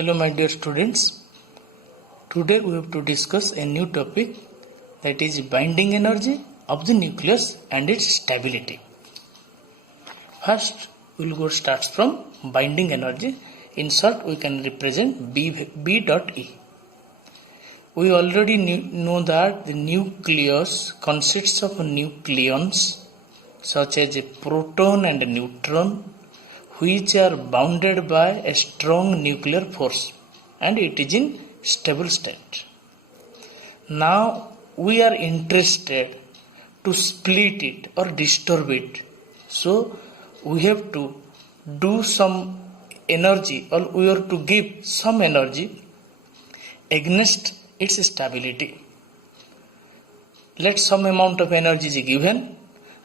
Hello my dear students. Today we have to discuss a new topic, that is binding energy of the nucleus and its stability. First we will go starts from binding energy. In short we can represent B dot E. We already know that the nucleus consists of nucleons such as a proton and a neutron, which are bounded by a strong nuclear force, and it is in stable state. Now we are interested to split it or disturb it. So we have to do some energy, or we have to give some energy against its stability. Let some amount of energy is given.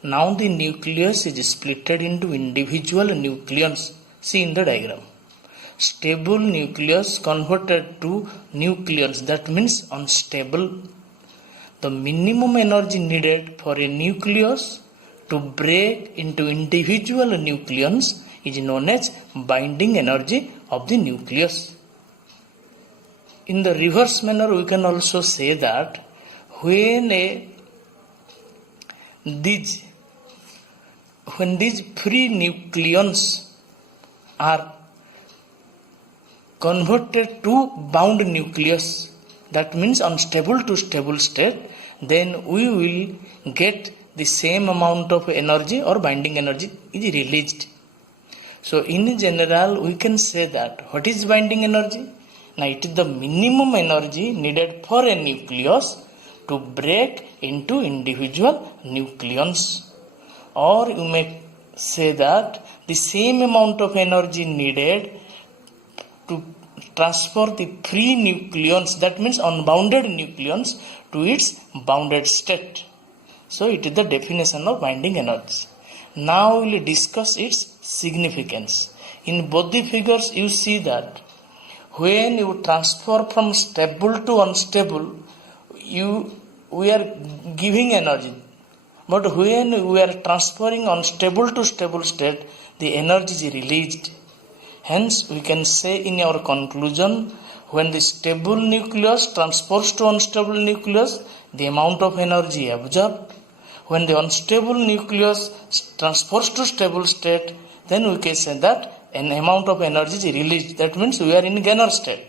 Now the nucleus is split into individual nucleons. See in the diagram. Stable nucleus converted to nucleons, that means unstable. The minimum energy needed for a nucleus to break into individual nucleons is known as binding energy of the nucleus. In the reverse manner, we can also say that when these free nucleons are converted to bound nucleus, that means unstable to stable state, then we will get the same amount of energy or binding energy is released. So in general we can say that what is binding energy? Now it is the minimum energy needed for a nucleus to break into individual nucleons. Or you may say that the same amount of energy needed to transfer the free nucleons, that means unbounded nucleons, to its bounded state. So it is the definition of binding energy. Now we will discuss its significance. In both the figures you see that when you transfer from stable to unstable, we are giving energy. But when we are transferring unstable to stable state, the energy is released. Hence, we can say in our conclusion, when the stable nucleus transfers to unstable nucleus, the amount of energy absorbed. When the unstable nucleus transfers to stable state, then we can say that an amount of energy is released. That means we are in gainer state.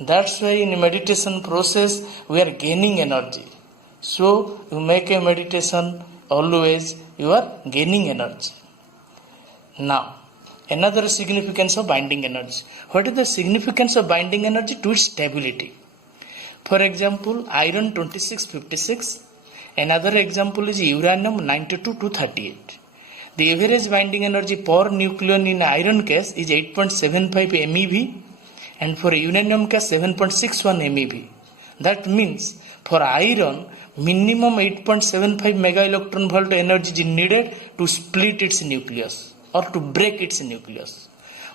That's why in meditation process, we are gaining energy. So, you make a meditation, always you are gaining energy. Now, another significance of binding energy. What is the significance of binding energy? To its stability. For example, iron 2656. Another example is uranium 92-238. The average binding energy per nucleon in iron case is 8.75 MeV, and for uranium case 7.61 MeV. That means for iron, minimum 8.75 mega electron volt energy is needed to split its nucleus or to break its nucleus.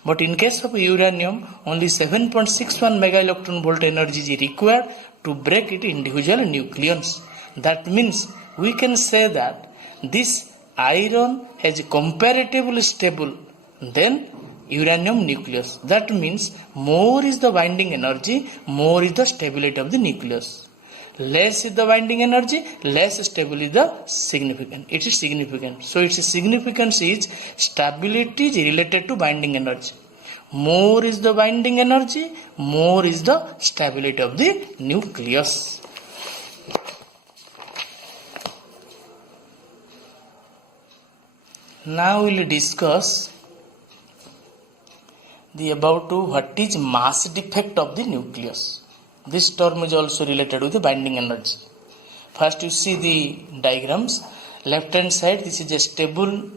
But in case of uranium, only 7.61 mega electron volt energy is required to break it individual nucleons. That means we can say that this iron has comparatively stable than uranium nucleus. That means more is the binding energy, more is the stability of the nucleus. Less is the binding energy, less stable is the significant. It is significant. So its significance is stability is related to binding energy. More is the binding energy, more is the stability of the nucleus. Now we will discuss about what is mass defect of the nucleus. This term is also related with the binding energy. First you see the diagrams. Left hand side, this is a stable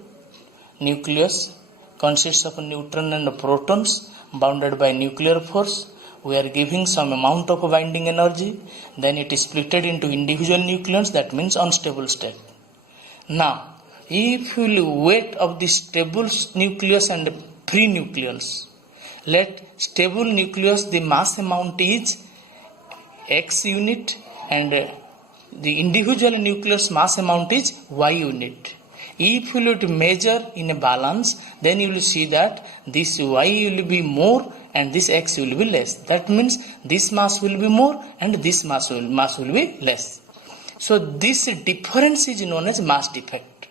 nucleus, consists of a neutron and protons bounded by nuclear force. We are giving some amount of binding energy, then it is split into individual nucleons, that means unstable state. Now, if you will weight of the stable nucleus and free nucleons, let stable nucleus, the mass amount is X unit, and the individual nucleus mass amount is Y unit. If you will measure in a balance, then you will see that this Y will be more and this x will be less. That means this mass will be more and this mass will be less. So this difference is known as mass defect.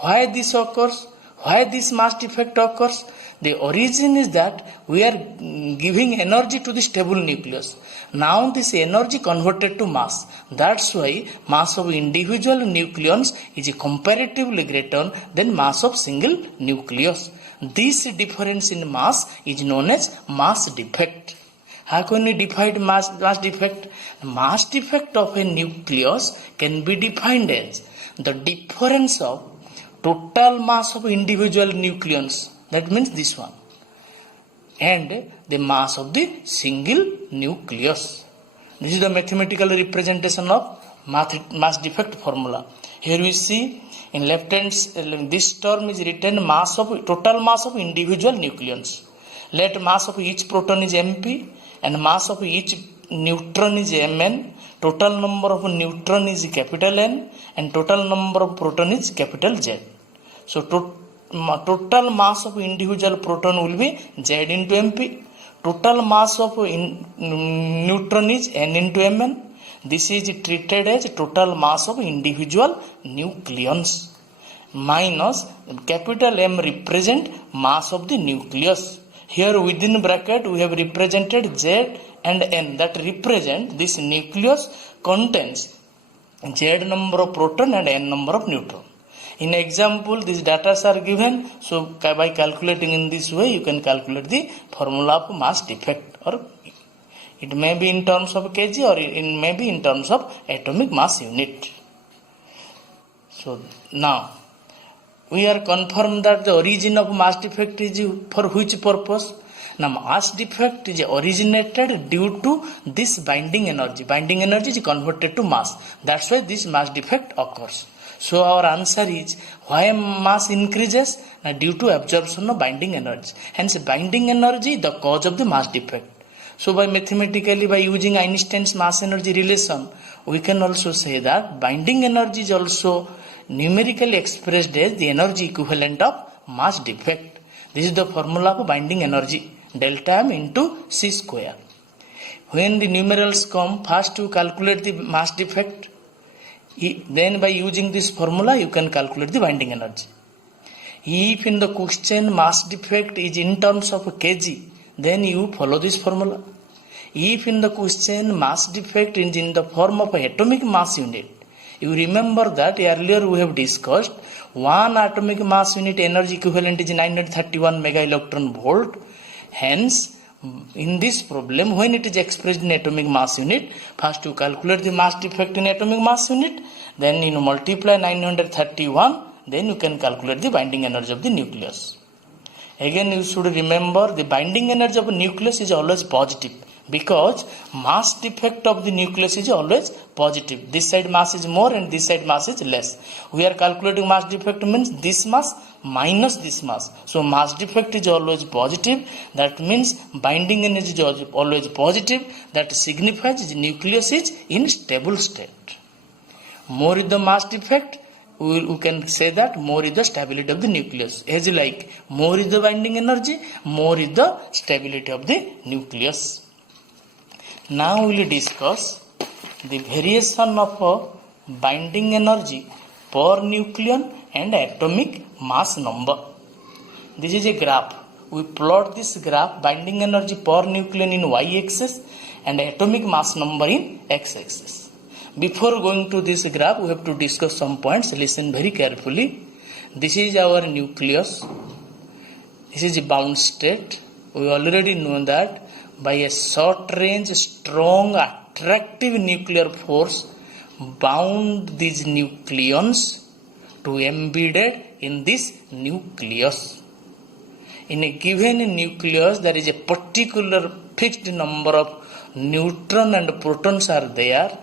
Why this occurs? Why this mass defect occurs? The origin is that we are giving energy to the stable nucleus. Now this energy converted to mass. That's why mass of individual nucleons is comparatively greater than mass of single nucleus. This difference in mass is known as mass defect. How can we define mass defect? Mass defect of a nucleus can be defined as the difference of total mass of individual nucleons, that means this one, and the mass of the single nucleus. This is the mathematical representation of mass defect formula. Here we see in left hand, this term is written total mass of individual nucleons. Let mass of each proton is mp and mass of each neutron is mn. Total number of neutron is capital N and total number of proton is capital Z. So total mass of individual proton will be Z into mp. Total mass of neutron is N into Mn. This is treated as total mass of individual nucleons. Minus capital M represent mass of the nucleus. Here within bracket we have represented Z and N, that represent this nucleus contains Z number of proton and N number of neutron. In example, these data are given, so by calculating in this way, you can calculate the formula of mass defect, or it may be in terms of kg or it may be in terms of atomic mass unit. So now, we are confirmed that the origin of mass defect is for which purpose? Now, mass defect is originated due to this binding energy. Binding energy is converted to mass. That's why this mass defect occurs. So our answer is, why mass increases? Now, due to absorption of binding energy. Hence binding energy is the cause of the mass defect. So by mathematically, by using Einstein's mass energy relation, we can also say that binding energy is also numerically expressed as the energy equivalent of mass defect. This is the formula of binding energy, delta m into c square. When the numerals come, first you calculate the mass defect. Then by using this formula, you can calculate the binding energy. If in the question mass defect is in terms of kg, then you follow this formula. If in the question mass defect is in the form of atomic mass unit, you remember that earlier we have discussed one atomic mass unit energy equivalent is 931 mega electron volt. Hence, in this problem, when it is expressed in atomic mass unit, first you calculate the mass defect in atomic mass unit, then you multiply 931, then you can calculate the binding energy of the nucleus. Again, you should remember the binding energy of a nucleus is always positive, because mass defect of the nucleus is always positive. This side mass is more and this side mass is less. We are calculating mass defect means this mass minus this mass. So mass defect is always positive. That means binding energy is always positive. That signifies the nucleus is in stable state. More is the mass defect, we can say that more is the stability of the nucleus. As like more is the binding energy, more is the stability of the nucleus. Now we will discuss the variation of binding energy per nucleon and atomic mass number. This is a graph. We plot this graph, binding energy per nucleon in y-axis and atomic mass number in x-axis. Before going to this graph, we have to discuss some points. Listen very carefully. This is our nucleus. This is a bound state. We already know that by a short range, strong, attractive nuclear force bound these nucleons to embedded in this nucleus. In a given nucleus, there is a particular fixed number of neutron and protons are there.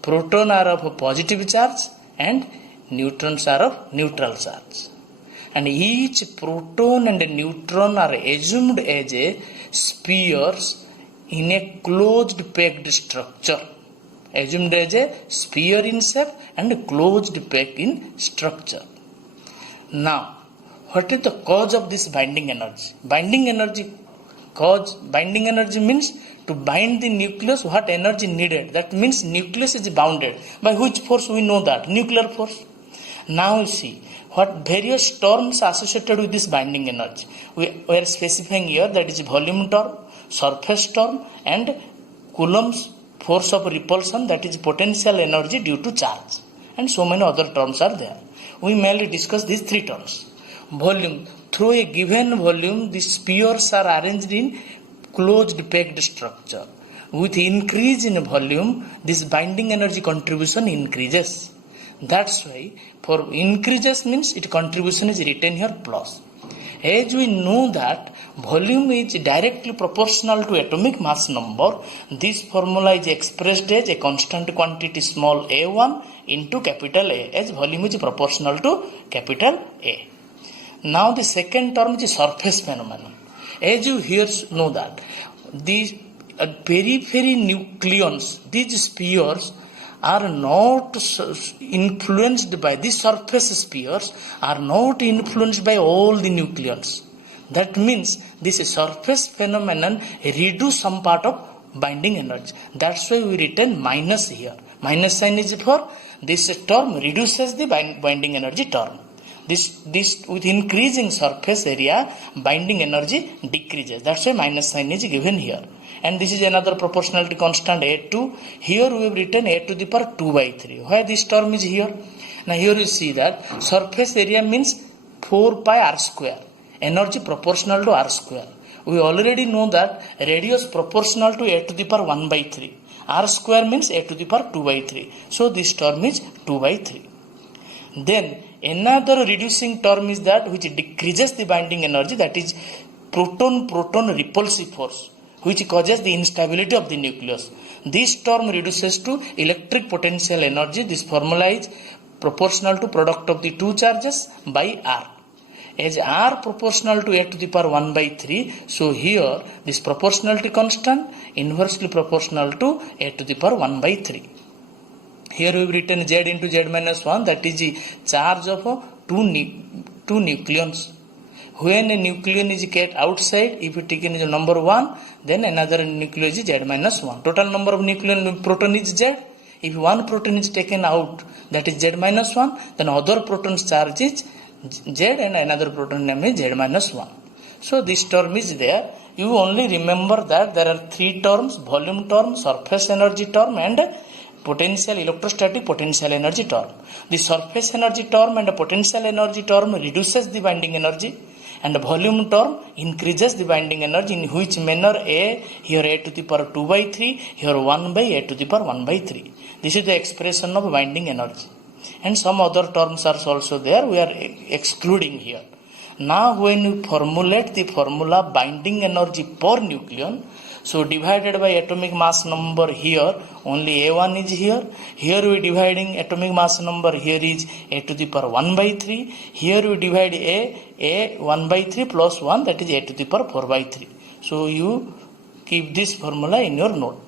Protons are of positive charge and neutrons are of neutral charge. And each proton and neutron are assumed as a spheres in a closed packed structure. Assumed as a sphere in shape and closed packed in structure. Now, what is the cause of this binding energy? Binding energy Cause binding energy means to bind the nucleus what energy needed. That means nucleus is bounded. By which force we know that? Nuclear force. Now you see what various terms associated with this binding energy. We are specifying here, that is volume term, surface term, and Coulomb's force of repulsion, that is potential energy due to charge. And so many other terms are there. We mainly discuss these three terms. Volume. Through a given volume, the spheres are arranged in closed pegged structure. With increase in volume, this binding energy contribution increases. That's why for increases means its contribution is written here plus. As we know that volume is directly proportional to atomic mass number, this formula is expressed as a constant quantity small a1 into capital A, as volume is proportional to capital A. Now the second term is surface phenomenon. As you here know that these periphery nucleons, these spheres are not influenced by the surface spheres, are not influenced by all the nucleons. That means this surface phenomenon reduce some part of binding energy. That's why we written minus here. Minus sign is for this term reduces the binding energy term. This with increasing surface area, binding energy decreases. That's why minus sign is given here. And this is another proportionality constant A2. Here we have written A to the power 2 by 3. Why this term is here? Now here you see that surface area means 4 pi r square. Energy proportional to r square. We already know that radius proportional to A to the power 1 by 3. R square means A to the power 2 by 3. So this term is 2 by 3. Then another reducing term is that which decreases the binding energy, that is proton-proton repulsive force, which causes the instability of the nucleus. This term reduces to electric potential energy. This formula is proportional to product of the two charges by R. As R proportional to A to the power 1 by 3, so here this proportionality constant inversely proportional to A to the power 1 by 3. Here we have written Z into Z minus 1, that is the charge of two nucleons. When a nucleon is kept outside, if you take in number 1, then another nucleon is Z minus 1. Total number of nucleon proton is Z. If one proton is taken out, that is Z minus 1, then other proton's charge is Z and another proton name is Z minus 1. So this term is there. You only remember that there are three terms: volume term, surface energy term, and potential electrostatic potential energy term. The surface energy term and the potential energy term reduces the binding energy, and the volume term increases the binding energy. In which manner? Here A to the power 2 by 3, here 1 by A to the power 1 by 3. This is the expression of binding energy. And some other terms are also there, we are excluding here. Now when you formulate the formula binding energy per nucleon, so divided by atomic mass number, here only A1 is here. Here we dividing atomic mass number, here is A to the power 1 by 3. Here we divide A 1 by 3 plus 1, that is A to the power 4 by 3. So you keep this formula in your note.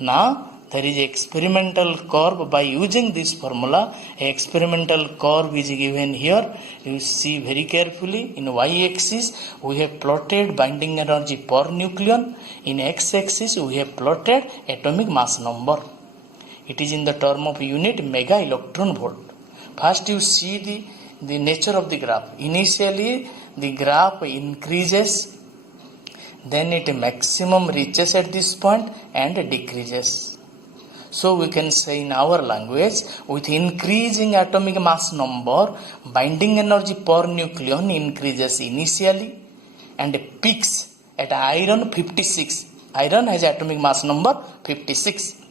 Now there is experimental curve. By using this formula, experimental curve is given here. You see very carefully. In y-axis we have plotted binding energy per nucleon. In x-axis we have plotted atomic mass number. It is in the term of unit mega electron volt. First you see the nature of the graph. Initially the graph increases, then it maximum reaches at this point and decreases. So we can say in our language, with increasing atomic mass number, binding energy per nucleon increases initially and peaks at iron 56. Iron has atomic mass number 56.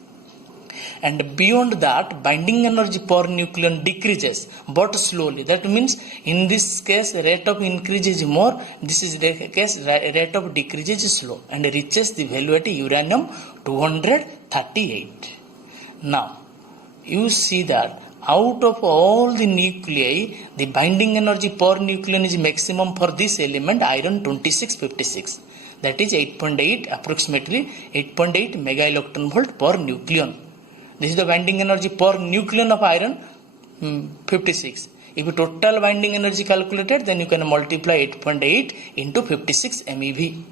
And beyond that, binding energy per nucleon decreases, but slowly. That means in this case rate of increase is more, this is the case rate of decrease is slow, and reaches the value at uranium 238. Now, you see that out of all the nuclei, the binding energy per nucleon is maximum for this element, iron 2656. That is 8.8, approximately 8.8 mega electron volt per nucleon. This is the binding energy per nucleon of iron 56. If you total binding energy calculated, then you can multiply 8.8 into 56 MeV.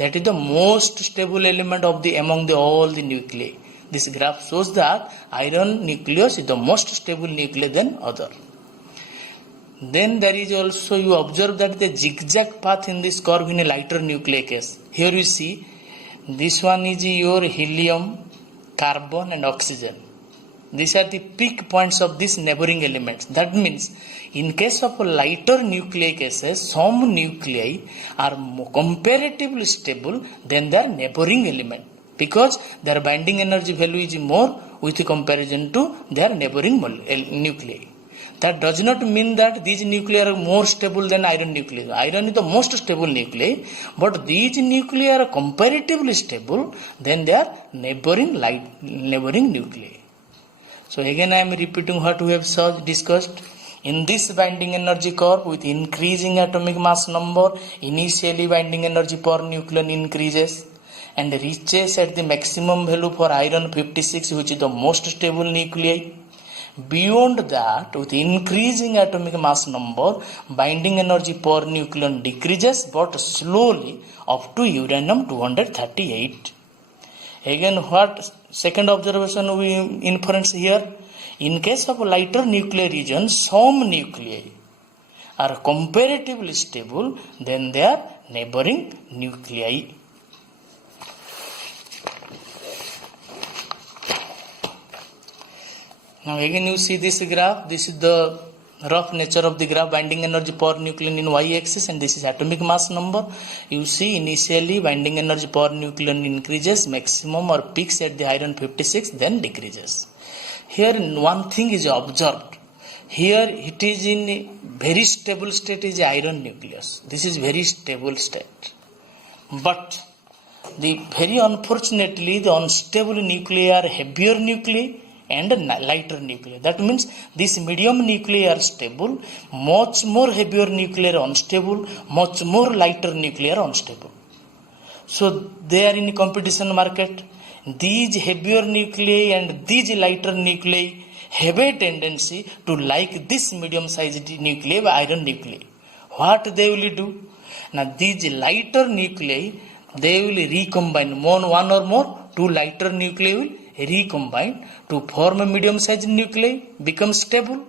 that is the most stable element of the among the all the nuclei. This graph shows that iron nucleus is the most stable nuclei than other. Then there is also, you observe that the zigzag path in this curve in a lighter nucleic case. Here you see, this one is your helium, carbon and oxygen. These are the peak points of these neighboring elements. That means, in case of lighter nucleic acids, some nuclei are comparatively stable than their neighboring element, because their binding energy value is more with comparison to their neighboring nuclei. That does not mean that these nuclei are more stable than iron nuclei. Iron is the most stable nuclei, but these nuclei are comparatively stable than their neighboring nuclei. So again I am repeating what we have discussed. In this binding energy curve, with increasing atomic mass number, initially binding energy per nucleon increases and reaches at the maximum value for iron 56, which is the most stable nuclei. Beyond that, with increasing atomic mass number, binding energy per nucleon decreases but slowly up to uranium 238. Again, what second observation we inference here? In case of lighter nuclear region, some nuclei are comparatively stable than their neighboring nuclei. Now again you see this graph. This is the rough nature of the graph, binding energy per nucleon in y-axis, and this is atomic mass number. You see initially binding energy per nucleon increases, maximum or peaks at the iron 56, then decreases. Here one thing is observed. Here it is in very stable state is iron nucleus. This is very stable state. But very unfortunately the unstable nuclei are heavier nuclei and lighter nuclei. That means this medium nuclei are stable, much more heavier nuclei are unstable, much more lighter nuclei are unstable. So they are in competition market. These heavier nuclei and these lighter nuclei have a tendency to like this medium sized nuclei, iron nuclei. What they will do? Now these lighter nuclei, they will recombine, one or more, two lighter nuclei will recombine to form a medium sized nuclei, become stable.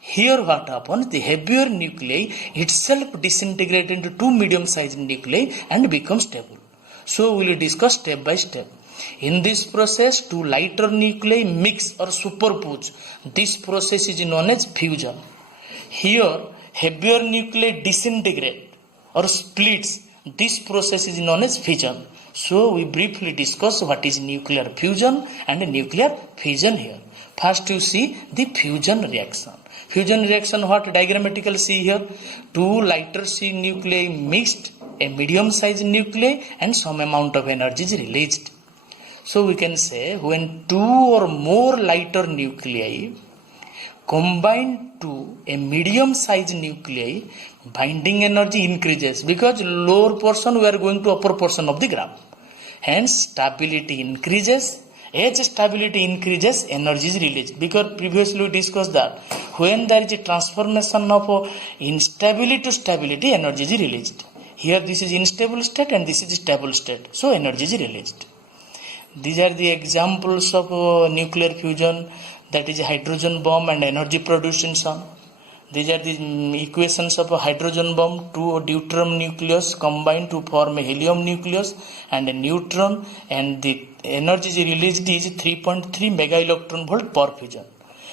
Here what happens? The heavier nuclei itself disintegrate into two medium sized nuclei and become stable. So we will discuss step by step. In this process, two lighter nuclei mix or superpose. This process is known as fusion. Here heavier nuclei disintegrate or splits. This process is known as fission. So we briefly discuss what is nuclear fusion and nuclear fission here. First you see the fusion reaction. Fusion reaction, what diagrammatically see here? Two lighter C nuclei mixed, a medium sized nuclei, and some amount of energy is released. So we can say when two or more lighter nuclei combine to a medium sized nuclei, binding energy increases, because lower portion we are going to upper portion of the graph. Hence stability increases. As stability increases, energy is released. Because previously we discussed that when there is a transformation of instability to stability, energy is released. Here this is unstable state and this is stable state. So energy is released. These are the examples of nuclear fusion, that is hydrogen bomb and energy produced in sun. These are the equations of a hydrogen bomb. Two deuterium nucleus combine to form a helium nucleus and a neutron, and the energy released is 3.3 mega electron volt per fusion.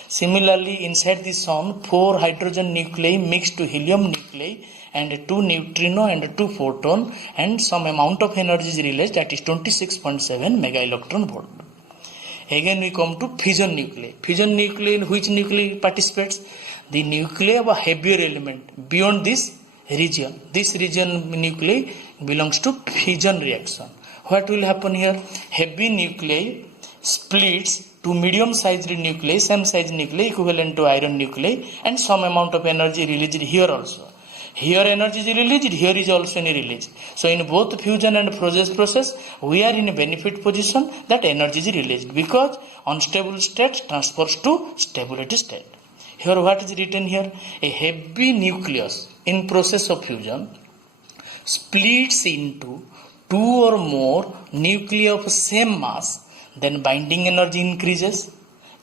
Similarly, inside the sun, 4 hydrogen nuclei mixed to helium nuclei and 2 neutrino and 2 photon, and some amount of energy is released, that is 26.7 mega electron volt. Again we come to fission nuclei. Fission nuclei, in which nuclei participates? The nuclei of a heavier element beyond this region. This region nuclei belongs to fission reaction. What will happen here? Heavy nuclei splits to medium sized nuclei, same size nuclei equivalent to iron nuclei, and some amount of energy released here also. Here energy is released, here is also released. So in both fusion and process, we are in a benefit position that energy is released, because unstable state transfers to stability state. Here what is written here? A heavy nucleus in process of fusion splits into two or more nuclei of same mass, then binding energy increases,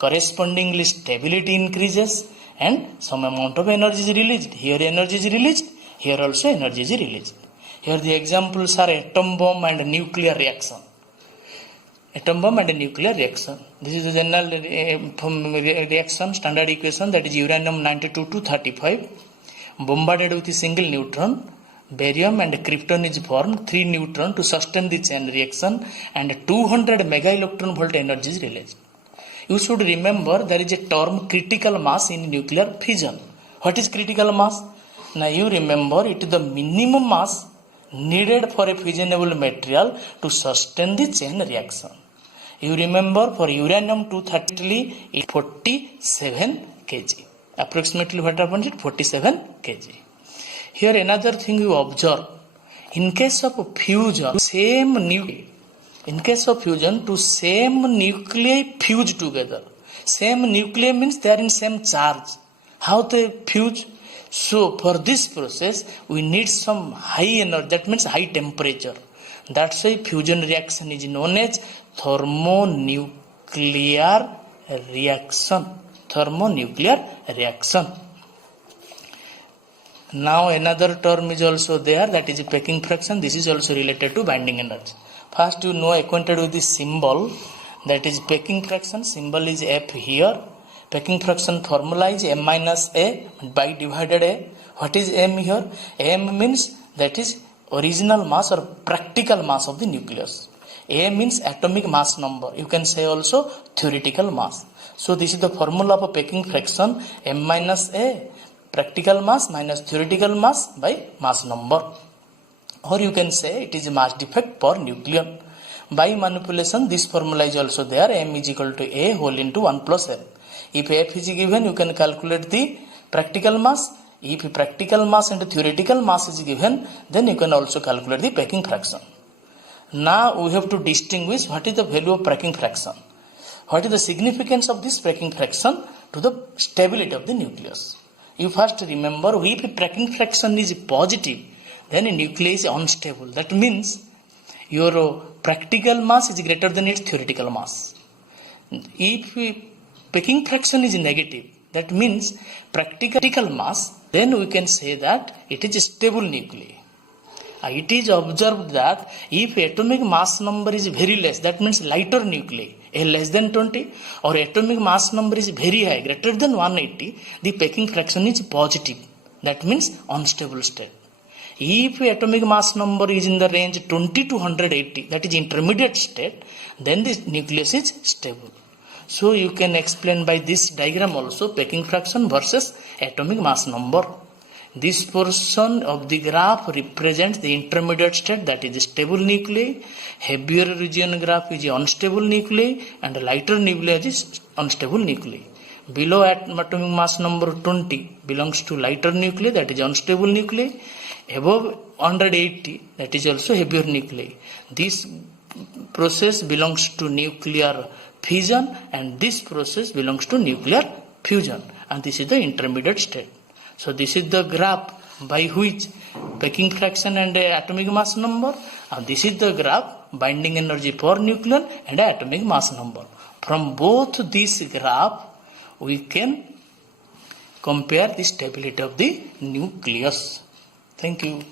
correspondingly stability increases, and some amount of energy is released. Here energy is released, here also energy is released. Here the examples are atom bomb and nuclear reaction. Atom bomb and nuclear reaction. This is the general reaction standard equation, that is uranium-92 to 35 bombarded with a single neutron. Barium and krypton is formed, 3 neutron to sustain the chain reaction, and 200 mega electron volt energy is released. You should remember there is a term critical mass in nuclear fission. What is critical mass? Now you remember it is the minimum mass needed for a fissionable material to sustain the chain reaction. You remember for uranium-233 it 47 kg. Approximately what happens? 47 kg. Here another thing you observe. In case of fusion, same nuclei. In case of fusion, two same nuclei fuse together. Same nuclei means they are in same charge. How they fuse? So for this process, we need some high energy. That means high temperature. That's why fusion reaction is known as thermonuclear reaction. Thermonuclear reaction. Now another term is also there, that is packing fraction. This is also related to binding energy. First you know acquainted with this symbol, that is packing fraction. Symbol is F here. Packing fraction formula is m minus a by divided a. What is m here? M means that is original mass or practical mass of the nucleus. A means atomic mass number. You can say also theoretical mass. So this is the formula of a packing fraction, m minus a practical mass minus theoretical mass by mass number. Or you can say it is mass defect per nucleon. By manipulation this formula is also there, m is equal to a whole into 1 plus m. If f is given, you can calculate the practical mass. If practical mass and theoretical mass is given, then you can also calculate the packing fraction. Now we have to distinguish what is the value of packing fraction. What is the significance of this packing fraction to the stability of the nucleus? You first remember, if packing fraction is positive, then a nucleus is unstable. That means your practical mass is greater than its theoretical mass. If packing fraction is negative, that means practical mass, then we can say that it is a stable nuclei. It is observed that if atomic mass number is very less, that means lighter nuclei, a less than 20, or atomic mass number is very high, greater than 180, the packing fraction is positive. That means unstable state. If atomic mass number is in the range 20 to 180, that is intermediate state, then the nucleus is stable. So you can explain by this diagram also packing fraction versus atomic mass number. This portion of the graph represents the intermediate state, that is stable nuclei. Heavier region graph is unstable nuclei, and lighter nuclei is unstable nuclei. Below atomic mass number 20 belongs to lighter nuclei, that is unstable nuclei. Above 180, that is also heavier nuclei. This process belongs to nuclear fission, and this process belongs to nuclear fusion, and this is the intermediate state. So this is the graph by which packing fraction and atomic mass number, and this is the graph binding energy per nucleon and atomic mass number. From both these graph we can compare the stability of the nucleus. Thank you.